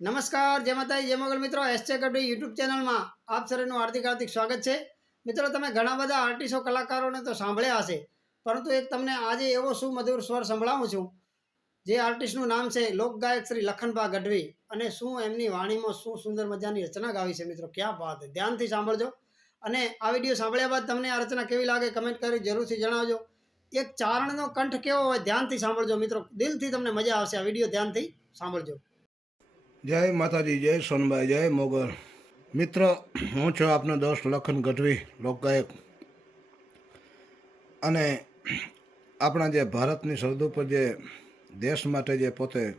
નમસ્કાર, જય માતાજી, જય મોગલ મિત્રો એસચે કડી યુટ્યુબ ચેનલમાં આપ સરેનું હાર્દિક હાર્દિક સ્વાગત છે. મિત્રો, તમે ઘણા બધા આર્ટિસ્ટો કલાકારોને તો સાંભળ્યા હશે, પરંતુ એક તમને આજે એવો સુમધુર સ્વર સંભળાવું છું, જે આર્ટિસ્ટનું નામ છે લોકગાયક શ્રી લખનભા ગઢવી, અને શું એમની વાણીમાં શું સુંદર મજાની રચના ગાવી છે મિત્રો, ક્યાં વાત ધ્યાનથી સાંભળજો. અને આ વીડિયો સાંભળ્યા બાદ તમને આ રચના કેવી લાગે કમેન્ટ કરી જરૂરથી જણાવજો. એક ચારણનો કંઠ કેવો હોય ધ્યાનથી સાંભળજો મિત્રો, દિલથી તમને મજા આવશે આ વીડિયો ધ્યાનથી સાંભળજો. જય માતાજી, જય સોનભાઈ જય મોગલ. મિત્ર, હું છું આપનો દોસ્ત લખન ગઢવી, લોકગાયક. અને આપણા જે ભારતની સરહદ ઉપર જે દેશ માટે જે પોતે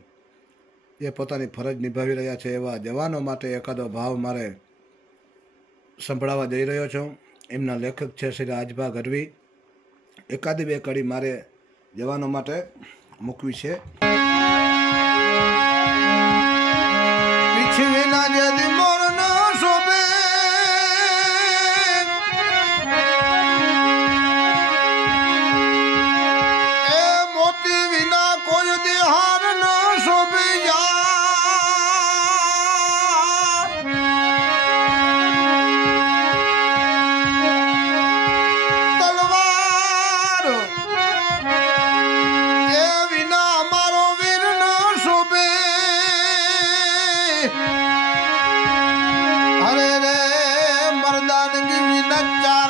જે પોતાની ફરજ નિભાવી રહ્યા છે, એવા જવાનો માટે એકાદો ભાવ મારે સંભળાવવા જઈ રહ્યો છું. એમના લેખક છે શ્રી રાજભા ગઢવી. એકાદી બે કડી મારે જવાનો માટે મૂકવી છે. Kimin acıdı जग जा